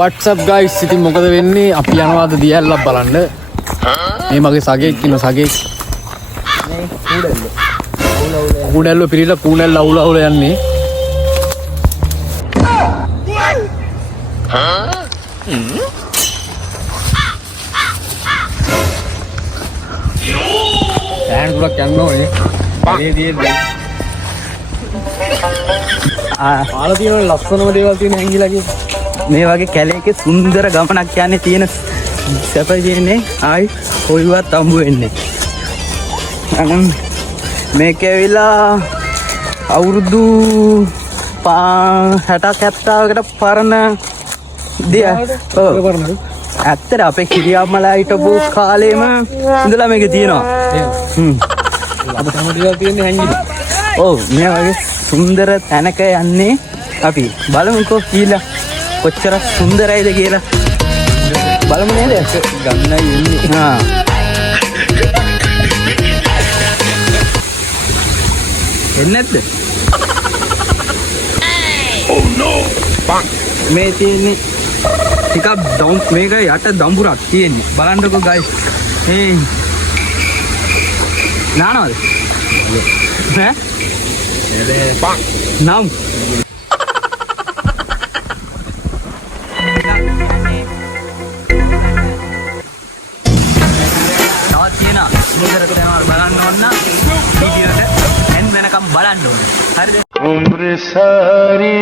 WhatsApp guys ඉතින් මොකද වෙන්නේ අපි යනවාද දියැල්ලක් බලන්න මේ මගේ සගයෙක් ඉන්න සගයෙක් මේ කූඩැල්ල පිරීලා කූඩැල්ල අවුල යන්නේ ඈන් ගොඩක් යන්න ඕනේ මේ දියේ ආලා තියෙන ලස්සනම දේවල් තියෙන හැංගිලාගේ මේ වගේ කැලේකේ සුන්දර ගමනක් යන්නේ තියෙන සැපයි තියෙන්නේ ආයි කොයිවත් හම්බ වෙන්නේ. අනම් මේක ඇවිල්ලා අවුරුදු 60 70කට පරණ දිය. ඔව්. ඇත්තට අපේ කිරියාමලා හිටපු කාලේම ඉඳලා මේක තියෙනවා. අපිට හැම දේවල් තියෙන්නේ හැංගිලා. ඔව් මේ වගේ සුන්දර තැනක යන්නේ අපි බලමුකෝ කියලා කොච්චර සුන්දරයිද කියලා බලමු නේද ගන්නයි ඉන්නේ එන්නේ නැද්ද oh no බං මේ තියෙන්නේ ටිකක් ඩවුන් මේක යට දම්බුරක් තියෙන්නේ බලන්නකෝ guys නානවද ඈ bang nam nawatiyena mudarat yanawa balanna onna video එක end වෙනකම් බලන්න ඕනේ හරිද umre sari